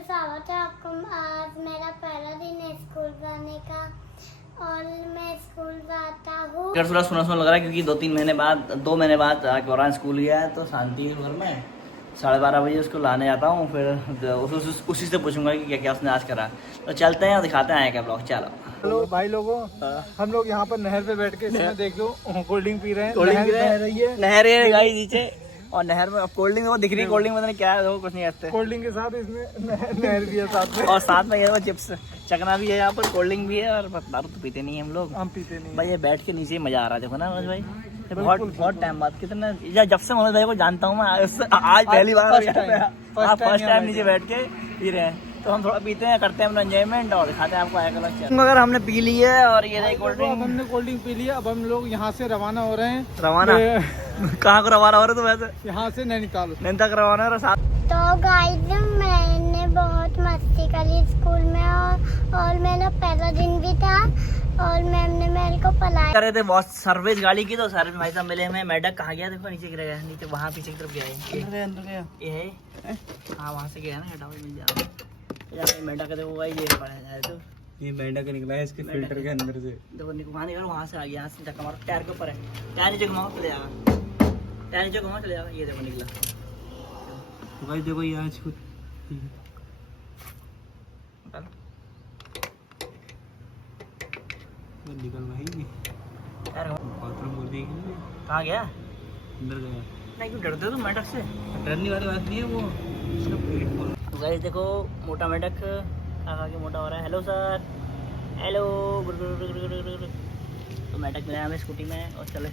से स्वागत है आपको। आज मेरा पहला दिन है स्कूल जाने का और मैं स्कूल जाता हूँ। थोड़ा सुना लग रहा है क्योंकि 2 महीने बाद गौरान स्कूल गया है तो शांति के घर में 12:30 बजे उसको लाने जाता हूँ। फिर उसी से पूछूंगा कि क्या क्या उसने आज करा। तो चलते हैं और दिखाते हैं क्या ब्लॉग। चलो हेलो भाई लोगों, हम लोग यहाँ पर नहर पे बैठ के इसमें देख लो कोल्ड ड्रिंक पी रहे हैं। कोल्ड ड्रिंक पी रहे हैं, नहर रही है, नहर है गाइस नीचे और नहर में कोल्ड ड्रिंक वो दिख रही है। कोल्ड ड्रिंक पता नहीं क्या है, वो कुछ नहीं करते। कोल्ड ड्रिंक के साथ इसमें नहर भी है साथ में, और साथ में ये वो चिप्स चकना भी है, यहाँ पर कोल्ड ड्रिंक भी है। और दारू तो पीते नहीं हम लोग, हम पीते नहीं। भाई ये बैठ के नीचे मजा आ रहा है। देखो ना मनोज भाई, बहुत टाइम बाद कितना जब से मनोज भाई को जानता हूँ मैं, आज पहली बार फर्स्ट टाइम नीचे बैठ के पी रहे हैं। तो हम थोड़ा पीते हैं, करते हैं अपना एंजॉयमेंट और दिखाते हैं आपको आया कलर। मगर हमने पी ली है और ये रही कोल्ड ड्रिंक। हमने कोल्ड ड्रिंक पी लिया। अब हम लोग यहाँ से रवाना हो रहे हैं। रवाना कहाँ को रवाना हो रहे तो वैसे यहाँ से नैनीताल तक रवाना हो रहा। तो गाइस मैंने बहुत मस्ती करी स्कूल में और मेरा पहला दिन भी था और मैम ने मेरे को पढ़ाया कर रहे थे बहुत सर्विस गाड़ी की। तो सर्विस भाई साहब मिले हमें। मैडक कहाँ गया देखो, नीचे गिर गया, नीचे वहाँ पीछे की तरफ गया है। अंदर गया ये है, हाँ वहाँ से गया ना, हटाओ मिल जाओ। मेंढक का देखो भाई, ये पड़ा है तो ये मेंढक निकला है इसके फिल्टर के अंदर से। देखो वहाँ निकलो, वहाँ से आ गया, यहाँ से धक्का मारो, टायर के ऊपर है। टायर नीचे घुमाओ चले जाएगा, टायर नीचे घुमाओ चले जाएगा। ये देखो निकला तो भाई देखो ये आज निकल भाई बाथरूम बोल दी कहाँ गया, अंदर गया। नहीं क्यों डरते हो तुम मेंढक से? डरने वाली बात नहीं है वो। तो गाइस देखो मोटा मेंढक खा के मोटा हो रहा है। Hello sir, hello. तो मेंढक मिला हमें स्कूटी में और चले।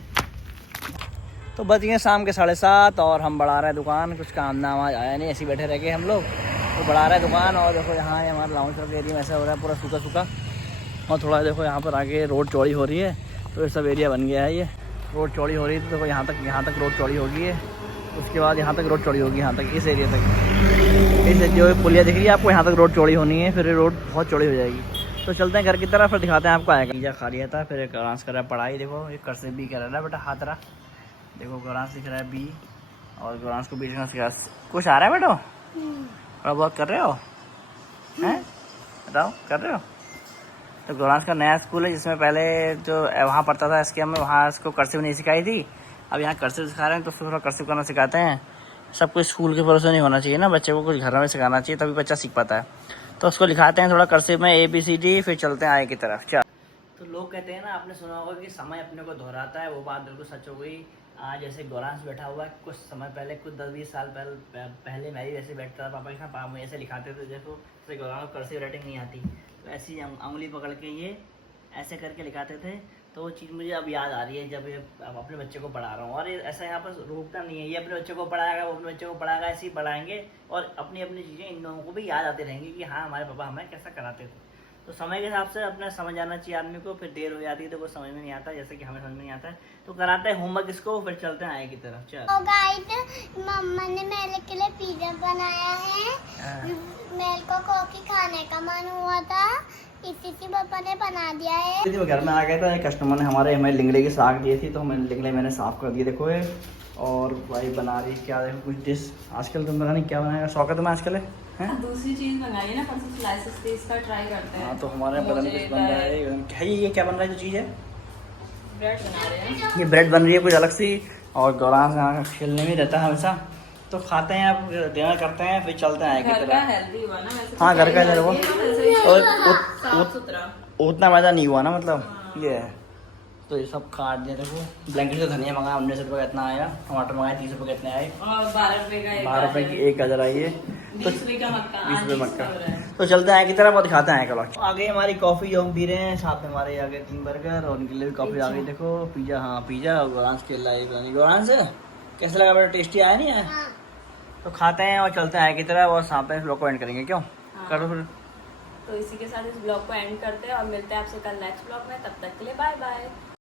तो बच गए शाम के 7:30 और हम बढ़ा रहे हैं दुकान। कुछ काम नाम आज आया नहीं, ऐसे ही बैठे रह गए हम लोग। तो बढ़ा रहे हैं दुकान और देखो यहाँ है हमारा लाउंज का एरिया, ऐसा हो रहा है पूरा सूखा सूखा। और थोड़ा देखो यहाँ पर आगे रोड चौड़ी हो रही है, तो ये सब एरिया बन गया है। ये रोड चौड़ी हो रही है तो देखो यहाँ तक रोड चौड़ी होगी है। उसके बाद यहाँ तक रोड चौड़ी होगी, यहाँ तक इस एरिया तक। इस जो पुलिया दिख रही है आपको, यहाँ तक रोड चौड़ी होनी है, फिर रोड बहुत चौड़ी हो जाएगी। तो चलते हैं घर की तरफ, फिर दिखाते हैं आपको आएगा। पिज्जा खा लिया था, फिर गौरांश कर रहा है पढ़ाई। देखो एक कर्सिव बी कर रहा है बेटा, हाथ रहा। देखो गौरांश लिख रहा है बी और गौरांश को बीच में कुछ आ रहा है बेटो। थोड़ा बहुत कर रहे हो हैं, बताओ कर रहे हो। तो गौरांश का नया स्कूल है जिसमें पहले जो वहाँ पढ़ता था इसके, हमें वहाँ इसको कर्सिव नहीं सिखाई थी। अब यहाँ कर्सिव सिखा रहे हैं, तो थोड़ा कर्सिव करना सिखाते हैं। सब कुछ स्कूल के भरोसे नहीं होना चाहिए ना, बच्चे को कुछ घर में सिखाना चाहिए, तभी बच्चा सीख पाता है। तो उसको लिखाते हैं थोड़ा कर्सिव में ABCD, फिर चलते हैं आगे की तरफ। चल, तो लोग कहते हैं ना, आपने सुना होगा कि समय अपने को दोहराता है। वो बात बिल्कुल सच हो गई। आज जैसे गौरांश बैठा हुआ है, कुछ समय पहले, कुछ 10-20 साल पहले मैं भी ऐसे बैठता था पापा के साथ। पापा मुझे ऐसे लिखाते थे, देखो जैसे गौरांश को कर्सिव राइटिंग नहीं आती तो ऐसी उंगली पकड़ के ये ऐसे करके लिखाते थे। तो वो चीज़ मुझे अब याद आ रही है जब ये अब अपने बच्चे को पढ़ा रहा हूँ। और ये ऐसा यहाँ पर रोकता नहीं है, ये अपने बच्चे को पढ़ाएगा, वो अपने बच्चे को पढ़ाएगा, ऐसे ही पढ़ाएंगे। और अपनी अपनी चीज़ें इन लोगों को भी याद आती रहेंगी कि हाँ हमारे पापा हमें कैसा कराते थे। तो समय के हिसाब से अपना समझ आना चाहिए आदमी को। फिर देर हो जाती है तो वो समझ में नहीं आता, जैसे कि हमें समझ में नहीं आता है। तो कराते हैं होमवर्क इसको, फिर चलते हैं आगे की तरफ। चल तो गाइस मम्मा ने मेरे के लिए पिज्जा बनाया है। मेरे को कॉफी खाने का मन हुआ था, इसी की पापा ने बना दिया है। घर में आ गया था, कस्टमर ने हमें लिंगड़े की साग दी थी, तो हमें लिंगड़े मैंने साफ कर दिए। देखो ये, और भाई बना रही क्या, देखो कुछ डिश आजकल तुम पता नहीं क्या बनाएगा, शौकत में आजकल है। दूसरी चीज मंगाई है ना, परसों स्लाइसेस थे, इसका ट्राई करते हैं। हाँ तो हमारे पता नहीं कुछ बन रहा है। क्या ये क्या बन रहा है जो चीज़ है? ब्रेड बना रहे हैं। ये ब्रेड बन रही है कुछ अलग सी। और गौरांश यहाँ खेलने में रहता है हमेशा। तो खाते हैं, अब डिनर करते हैं, फिर चलते हैं आगे की घर का तरफ। हेल्दी हुआ ना वैसे। हाँ घर का इधर वो साफ सुथरा उतना मैदा नहीं हुआ ना, मतलब ये है। तो ये सब काट दिया। देखो ब्लैंकेट से धनिया मंगाया 19 रुपये का इतना आया। टमाटर मंगाए 30 रुपये का इतने आए। और 12 रुपए का 12 रुपये की एक गाजर आई है, 20 रुपए का मक्का। 20 रुपये मक्का। तो चलते हैं आगे की तरफ और दिखाते हैं कल। आगे हमारी कॉफ़ी जो हम पी रहे हैं, साथ में हमारे आगे 3 बर्गर और उनके लिए भी कॉफ़ी आ गई। देखो पिज़्ज़ा, हाँ पिज़्ज़ा। और गौरांश खेल रहा है। गौरांश कैसा लगा बेटा, टेस्टी आया नहीं है? तो खाते हैं और चलते हैं आगे की तरफ और साथ में ब्लॉग को एंड करेंगे। क्यों करो फिर। तो इसी के साथ इस ब्लॉग को एंड करते हैं और मिलते हैं आपसे कल नेक्स्ट ब्लॉग में। तब तक के लिए बाय बाय।